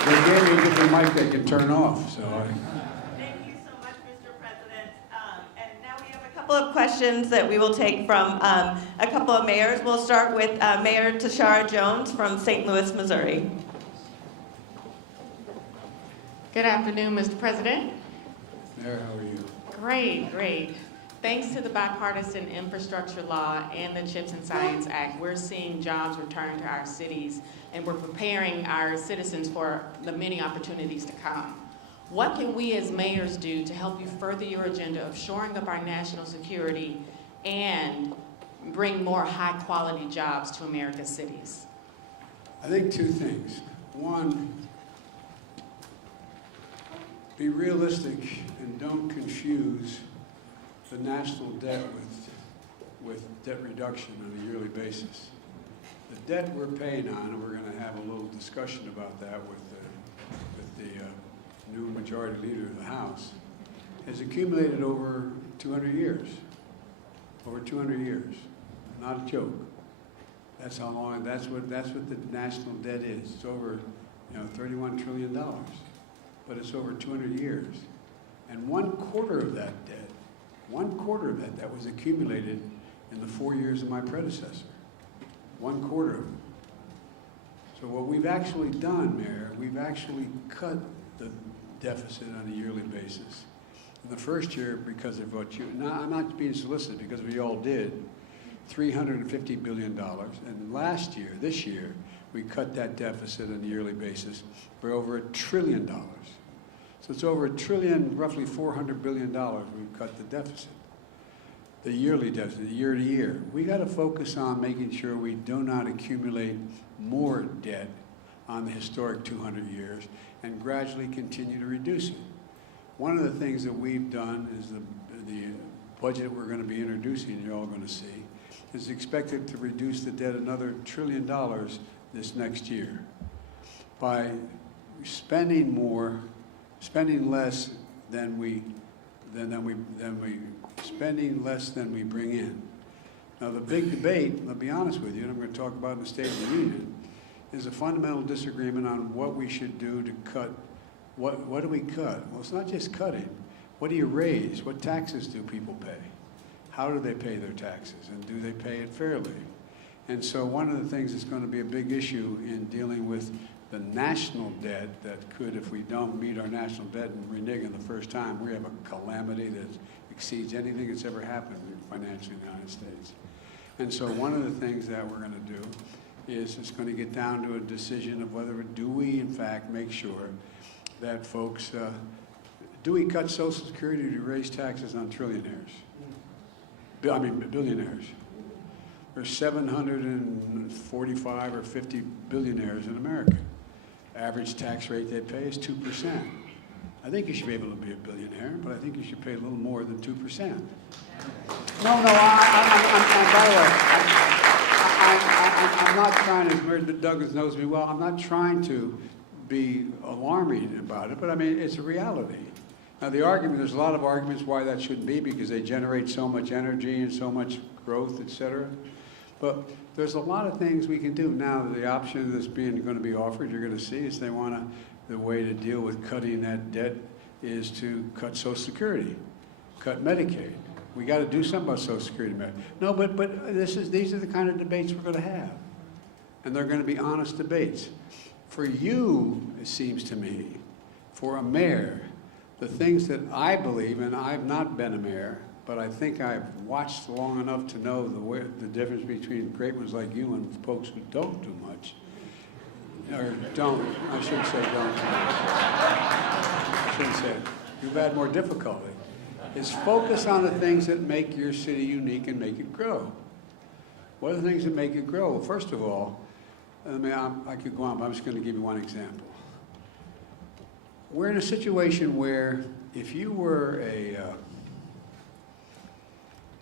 They gave me a different mic they can turn off, so Thank you so much, Mr. President. And now we have a couple of questions that we will take from a couple of mayors. We'll start with Mayor Tashara Jones from St. Louis, Missouri. Good afternoon, Mr. President. Mayor, how are you? Great, great. Thanks to the bipartisan infrastructure law and the CHIPS and Science Act, we're seeing jobs return to our cities, and we're preparing our citizens for the many opportunities to come. What can we as mayors do to help you further your agenda of shoring up our national security and bring more high-quality jobs to America's cities? I think two things. One, be realistic and don't confuse the national debt with debt reduction on a yearly basis. The debt we're paying on, and we're going to have a little discussion about that with the new majority leader of the House, has accumulated over 200 years. Over 200 years. Not a joke. That's how long, that's what the national debt is. It's over, $31 trillion. But it's over 200 years. And 1/4 of that debt, 1/4 of that was accumulated in the 4 years of my predecessor. 1/4 of it. So what we've actually done, Mayor, we've actually cut the deficit on a yearly basis. In the first year, because of what I'm not being solicited, because of what you all did, $350 billion. And last year, this year, we cut that deficit on a yearly basis for over $1 trillion. So it's over $1 trillion, roughly $400 billion we've cut the deficit. The yearly deficit, year to year. We got to focus on making sure we do not accumulate more debt on the historic 200 years and gradually continue to reduce it. One of the things that we've done is the budget we're going to be introducing, you're all going to see, is expected to reduce the debt another $1 trillion this next year by spending less than we bring in. Now the big debate, I'll be honest with you, and I'm going to talk about in the State of the Union, is a fundamental disagreement on what we should do to cut. What do we cut? Well, it's not just cutting. What do you raise? What taxes do people pay? How do they pay their taxes? And do they pay it fairly? And so one of the things that's going to be a big issue in dealing with the national debt that could, if we don't meet our national debt and renege on the first time, we have a calamity that exceeds anything that's ever happened financially in the United States. And so one of the things that we're going to do is it's going to get down to a decision of whether do we in fact make sure that folks, do we cut Social Security to raise taxes on trillionaires? Billionaires. There's 745 or 50 billionaires in America. Average tax rate they pay is 2%. I think you should be able to be a billionaire, but I think you should pay a little more than 2%. No, by the way, I'm not trying to, as Douglas knows me well, I'm not trying to be alarming about it, but I mean, it's a reality. Now the argument, there's a lot of arguments why that shouldn't be, because they generate so much energy and so much growth, et cetera. But there's a lot of things we can do now. The option that's going to be offered, you're going to see, is they want to, the way to deal with cutting that debt is to cut Social Security, cut Medicaid. We got to do something about Social Security. No, but these are the kind of debates we're going to have, and they're going to be honest debates. For you, it seems to me, for a mayor, the things that I believe, and I've not been a mayor, but I think I've watched long enough to know the difference between great ones like you and folks who don't do much. Or don't, I shouldn't say don't. I shouldn't say it. You've had more difficulty. Is focus on the things that make your city unique and make it grow. What are the things that make it grow? Well, first of all, I could go on, but I'm just going to give you one example. We're in a situation where if you were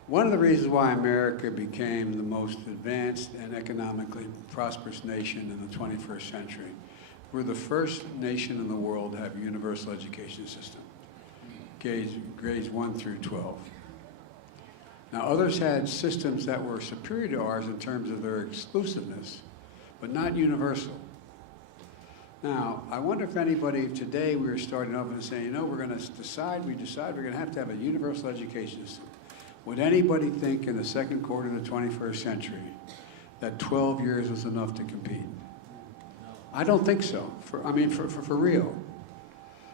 one of the reasons why America became the most advanced and economically prosperous nation in the 21st century, we're the first nation in the world to have a universal education system, grades 1 through 12. Now others had systems that were superior to ours in terms of their exclusiveness, but not universal. Now, I wonder if anybody, today we were starting over and saying, you know, we're going to decide we're going to have a universal education system. Would anybody think in the second quarter of the 21st century that 12 years was enough to compete? I don't think so, for real.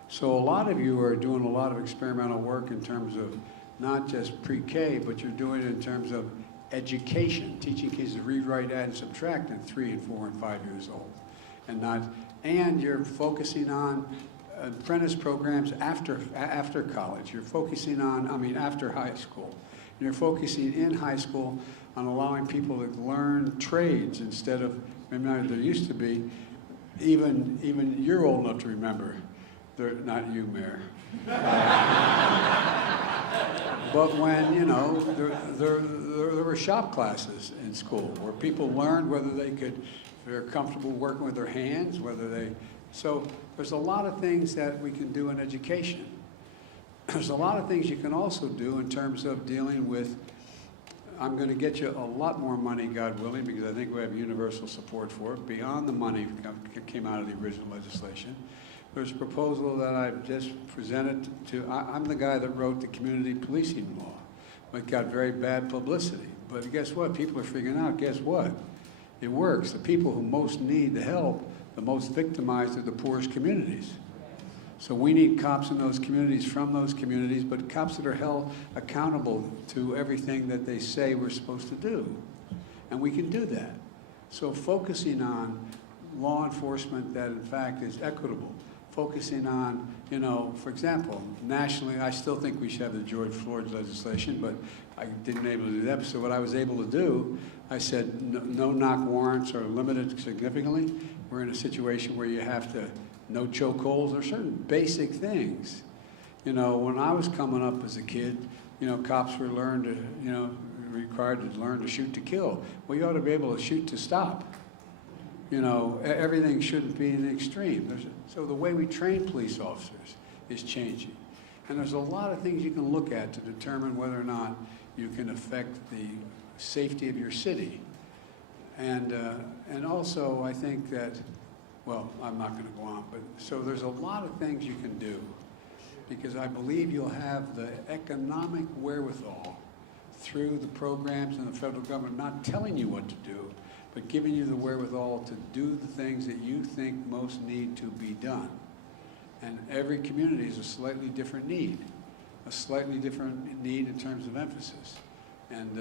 So a lot of you are doing a lot of experimental work in terms of not just pre-K, but you're doing it in terms of education, teaching kids to read, write, add, and subtract at 3 and 4 and 5 years old. And you're focusing on apprentice programs after college. You're focusing on, after high school. And you're focusing in high school on allowing people to learn trades instead of, remember, there used to be, even you're old enough to remember, not you, Mayor. But when, you know, there were shop classes in school where people learned whether they're comfortable working with their hands, so there's a lot of things that we can do in education. There's a lot of things you can also do in terms of dealing with, I'm going to get you a lot more money, God willing, because I think we have universal support for it, beyond the money that came out of the original legislation. There's a proposal that I've just presented to, I'm the guy that wrote the community policing law. It got very bad publicity. But guess what? People are figuring out, guess what? It works. The people who most need the help, the most victimized, are the poorest communities. So we need cops in those communities, from those communities, but cops that are held accountable to everything that they say we're supposed to do. And we can do that. So focusing on law enforcement that in fact is equitable, focusing on, you know, for example, nationally, I still think we should have the George Floyd legislation, but I didn't able to do that. So what I was able to do, I said no knock warrants are limited significantly. We're in a situation where you have to, no chokeholds. There are certain basic things. You know, when I was coming up as a kid, you know, cops were required to learn to shoot to kill. Well, you ought to be able to shoot to stop. You know, everything shouldn't be an extreme. So the way we train police officers is changing. And there's a lot of things you can look at to determine whether or not you can affect the safety of your city. And also, I think that, well, I'm not going to go on, but so there's a lot of things you can do, because I believe you'll have the economic wherewithal through the programs in the federal government, not telling you what to do, but giving you the wherewithal to do the things that you think most need to be done. And every community is a slightly different need in terms of emphasis. And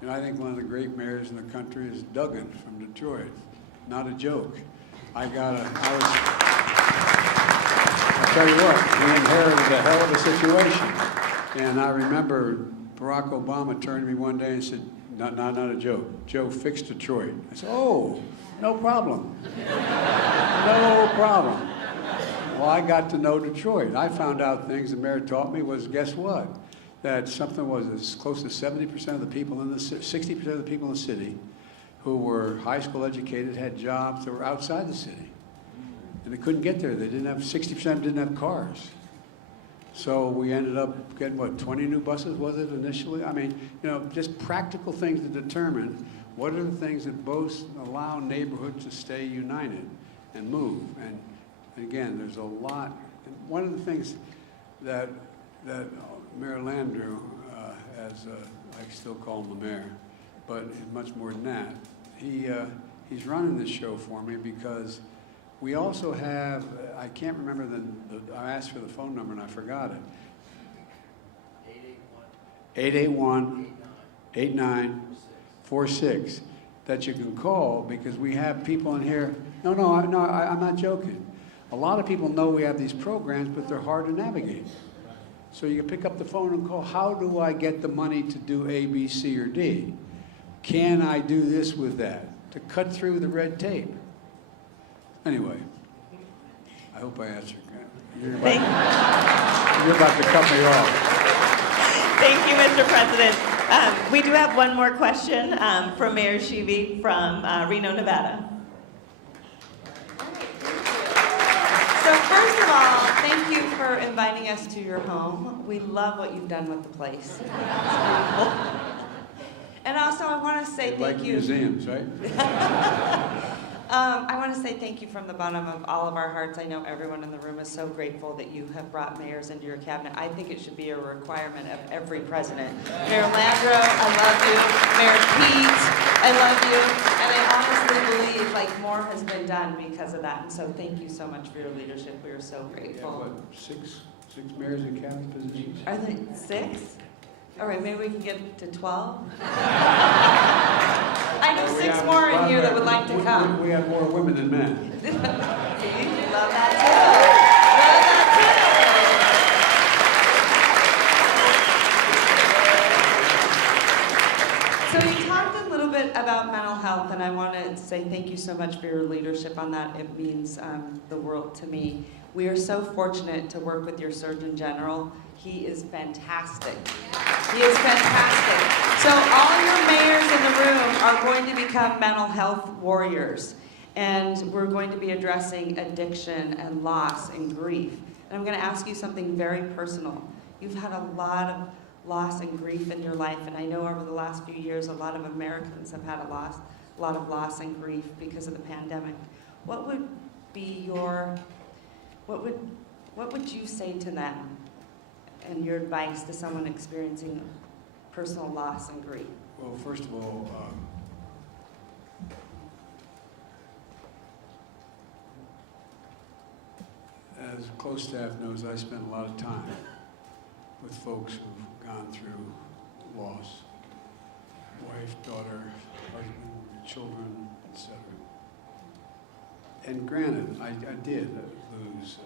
you know, I think one of the great mayors in the country is Duggan from Detroit. Not a joke. I'll tell you what, we inherited a hell of a situation. And I remember Barack Obama turned to me one day and said, not a joke, Joe, fix Detroit. I said, oh, no problem. No problem. Well, I got to know Detroit. I found out things the mayor taught me was, guess what? That something was as close to 70% of the people in the 60% of the people in the city who were high school educated had jobs that were outside the city. And they couldn't get there. They didn't have, 60% didn't have cars. So we ended up getting, what, 20 new buses, was it initially? I mean, you know, just practical things to determine what are the things that both allow neighborhoods to stay united and move. And again, there's a lot. One of the things that Mayor Landrieu, as I still call him the mayor, but much more than that, he's running this show for me because we also have, I can't remember I asked for the phone number and I forgot it. 881-8946 that you can call, because we have people in here. No, I'm not joking. A lot of people know we have these programs, but they're hard to navigate. So you can pick up the phone and call, how do I get the money to do A, B, C, or D? Can I do this with that? To cut through the red tape. Anyway, I hope I answered. You're about to cut me off. Thank you, Mr. President. We do have one more question from Mayor Sheevy from Reno, Nevada. So first of all, thank you for inviting us to your home. We love what you've done with the place. It's beautiful. And also, I want to say thank you. Like museums, right? I want to say thank you from the bottom of all of our hearts. I know everyone in the room is so grateful that you have brought mayors into your cabinet. I think it should be a requirement of every president. Mayor Landrieu, I love you. Mayor Pete, I love you. And I honestly believe like more has been done because of that. And so thank you so much for your leadership. We are so Yeah, grateful. what, six mayors in cabinet positions? Are there 6? All right, maybe we can get to 12. I know We 6 have- more in here that would like to come. We have more women than men. See, love that too. Love that too. So you talked a little bit about mental health, and I want to say thank you so much for your leadership on that. It means the world to me. We are so fortunate to work with your Surgeon General. He is fantastic. He is fantastic. So all your mayors in the room are going to become mental health warriors. And we're going to be addressing addiction and loss and grief. And I'm going to ask you something very personal. You've had a lot of loss and grief in your life, and I know over the last few years a lot of Americans have had a lot of loss and grief because of the pandemic. What would be what would you say to them and your advice to someone experiencing personal loss and grief? Well, first of all, as close staff knows, I spend a lot of time with folks who've gone through loss, wife, daughter, husband, children, etc. And granted, I did lose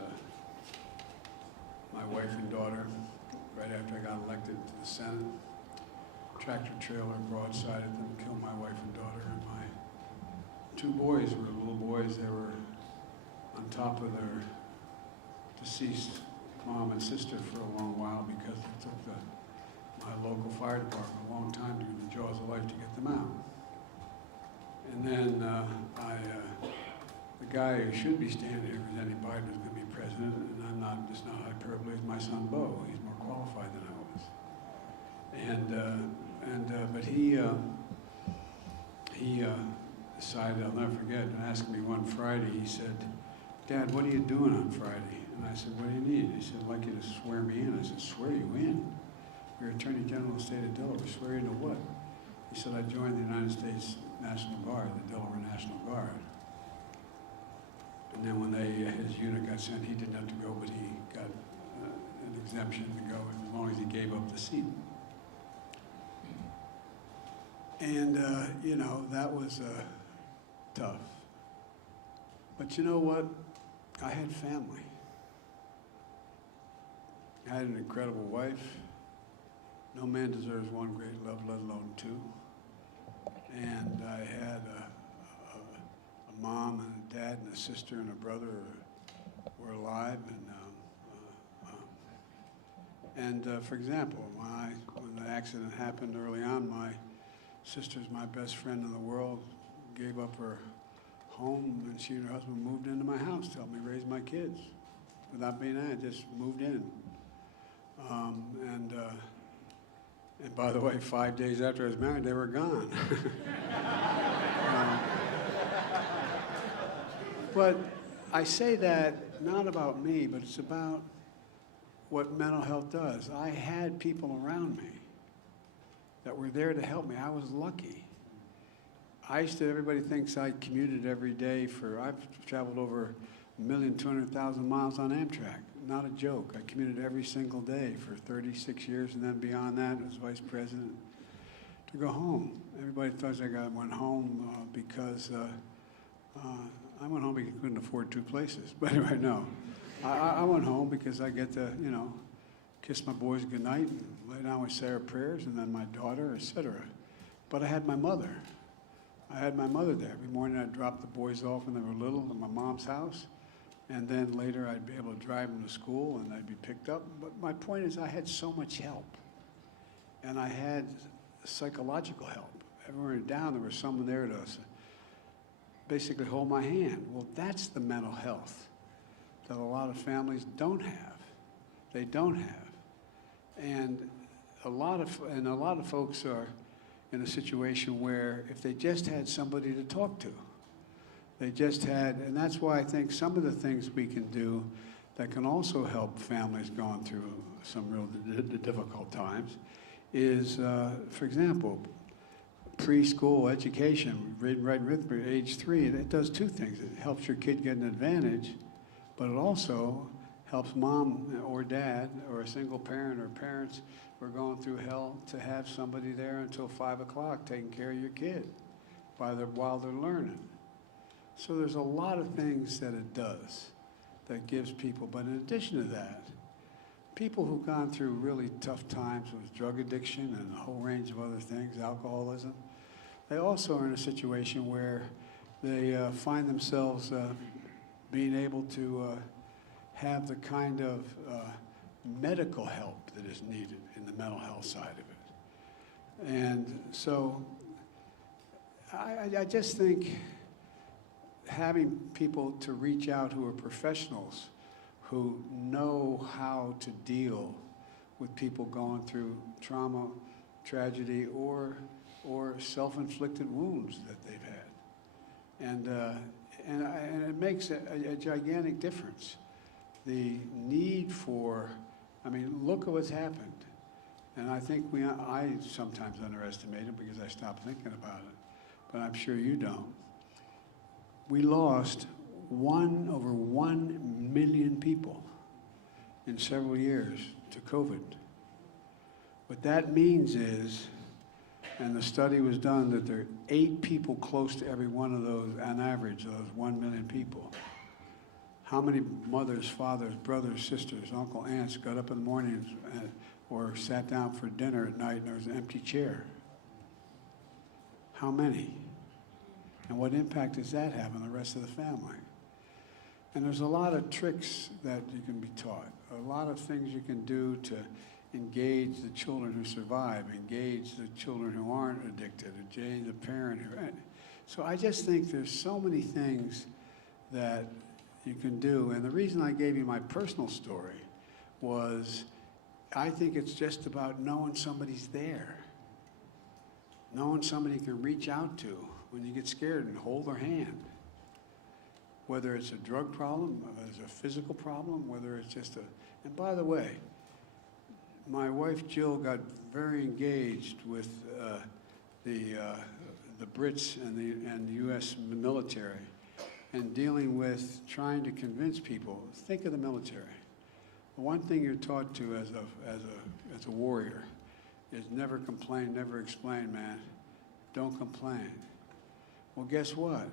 my wife and daughter right after I got elected to the Senate. Tractor trailer broadsided them, killed my wife and daughter, and my 2 boys were little boys. They were on top of their deceased mom and sister for a long while because it took my local fire department a long time to do the jaws of life to get them out. And then the guy who should be standing here presenting Biden is going to be president, and I'm not, it's not hyperbole, is my son Bo. He's more qualified than I was. But he decided, I'll never forget, and asked me one Friday, he said, "Dad, what are you doing on Friday?" And I said, "What do you need?" He said, "I'd like you to swear me in." I said, "Swear you in? You're Attorney General of the state of Delaware. Swear you into what?" He said, "I joined the United States National Guard, the Delaware National Guard." And then when his unit got sent, he didn't have to go, but he got an exemption to go as long as he gave up the seat. And, you know, that was tough. But you know what? I had family. I had an incredible wife. No man deserves one great love, let alone 2. And I had a mom and a dad and a sister and a brother were alive. And for example, when the accident happened early on, my sister's my best friend in the world, gave up her home, and she and her husband moved into my house to help me raise my kids. Without being there, just moved in. And by the way, 5 days after I was married, they were gone. But I say that not about me, but it's about what mental health does. I had people around me that were there to help me. I was lucky. Everybody thinks I commuted every day I've traveled over 1,200,000 miles on Amtrak. Not a joke. I commuted every single day for 36 years, and then beyond that, as vice president, to go home. Everybody thought I went home because I went home because I couldn't afford 2 places. But anyway, no. I went home because I get to, you know, kiss my boys goodnight and lay down with Sarah prayers, and then my daughter, etc. But I had my mother. I had my mother there. Every morning I'd drop the boys off when they were little at my mom's house, and then later I'd be able to drive them to school and I'd be picked up. But my point is I had so much help, and I had psychological help. Everywhere down there was someone there to basically hold my hand. Well, that's the mental health that a lot of families don't have. They don't have. And a lot of folks are in a situation where if they just had somebody to talk to, They just had, and that's why I think some of the things we can do that can also help families going through some real difficult times is, for example, preschool education, reading, writing, arithmetic, age 3. It does two things. It helps your kid get an advantage, but it also helps mom or dad or a single parent or parents who are going through hell to have somebody there until 5 o'clock taking care of your kid while they're learning. So there's a lot of things that it does that gives people, but in addition to that, people who've gone through really tough times with drug addiction and a whole range of other things, alcoholism, they also are in a situation where they find themselves being able to have the kind of medical help that is needed in the mental health side of it. And so I just think having people to reach out who are professionals, who know how to deal with people going through trauma, tragedy, or self-inflicted wounds that they've had. And it makes a gigantic difference. The need for, I mean, look at what's happened. And I think I sometimes underestimate it because I stopped thinking about it, but I'm sure you don't. We lost over 1 million people in several years to COVID. What that means is, and the study was done, that there are 8 people close to every one of those, on average, those 1 million people. How many mothers, fathers, brothers, sisters, uncle, aunts got up in the morning or sat down for dinner at night and there was an empty chair? How many? And what impact does that have on the rest of the family? And there's a lot of tricks that you can be taught, a lot of things you can do to engage the children who survive, engage the children who aren't addicted, engage the parent who. So I just think there's so many things that you can do. And the reason I gave you my personal story was I think it's just about knowing somebody's there, knowing somebody you can reach out to when you get scared and hold their hand. Whether it's a drug problem, whether it's a physical problem, whether it's just a, and by the way, my wife Jill got very engaged with the Brits and the U.S. military and dealing with trying to convince people, think of the military. The one thing you're taught to as a warrior is never complain, never explain, man. Don't complain. Well, guess what?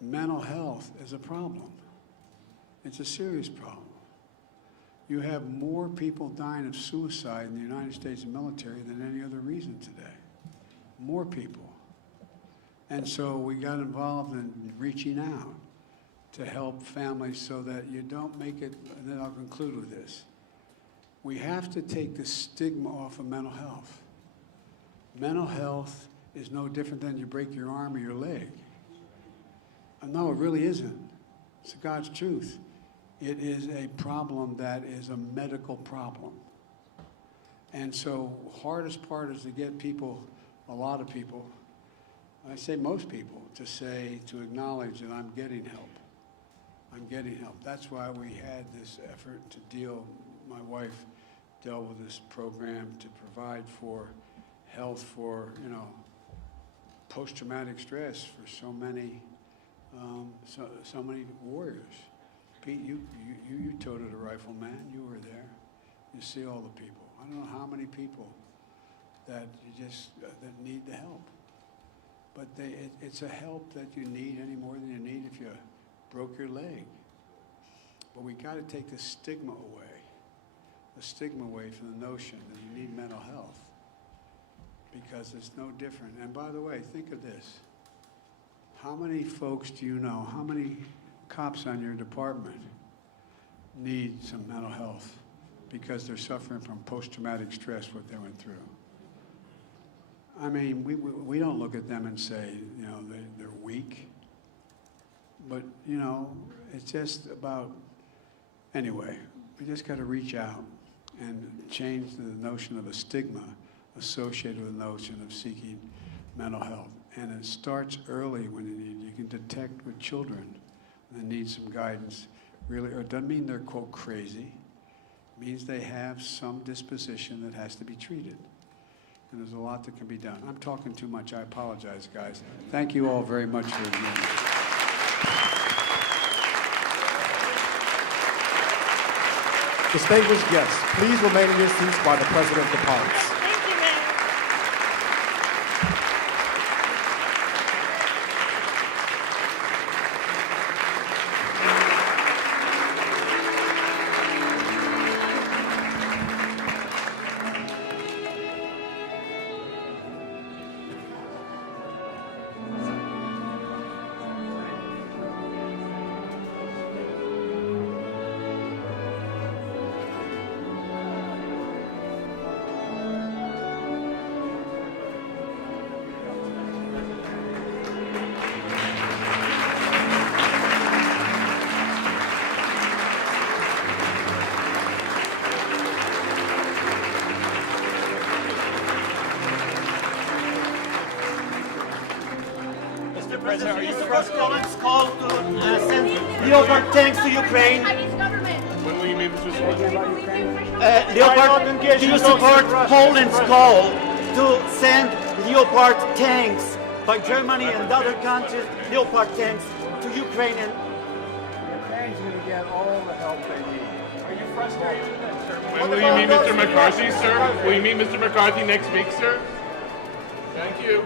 Mental health is a problem. It's a serious problem. You have more people dying of suicide in the United States military than any other reason today. More people. And so we got involved in reaching out to help families so that you don't make it, and then I'll conclude with this. We have to take the stigma off of mental health. Mental health is no different than you break your arm or your leg. No, it really isn't. It's God's truth. It is a problem that is a medical problem. And so hardest part is to get people, a lot of people, I say most people, to acknowledge that I'm getting help. I'm getting help. That's why we had this effort to deal, my wife dealt with this program to provide for health for, post-traumatic stress for so many warriors. Pete, you toted a rifle, man. You were there. You see all the people. I don't know how many people that that need the help. But it's a help that you need any more than you need if you broke your leg. But we got to take the stigma away from the notion that you need mental health, because it's no different. And by the way, think of this. How many folks do you know, how many cops on your department need some mental health because they're suffering from post-traumatic stress, what they went through? I mean, we don't look at them and say, they're weak. But, it's just about, anyway, we just got to reach out and change the notion of a stigma associated with the notion of seeking mental health. And it starts early when you can detect with children that need some guidance. Really, it doesn't mean they're, quote, crazy. It means they have some disposition that has to be treated. And there's a lot that can be done. I'm talking too much. I apologize, guys. Thank you all very much for your meeting. Distinguished guests, please remain in your seats while the President departs. Thank you, Mayor. Mr. President, are you the first comments call to send Leopard tanks to Ukraine? What do you mean, Mr. Speaker? Leopard, do you support Poland's call to send Leopard tanks by Germany and other countries, Leopard tanks to Ukraine? And Ukraine's going to get all the help they need. Are you frustrated? When will you meet Mr. McCarthy, sir? Will you meet Mr. McCarthy next week, sir? Thank you.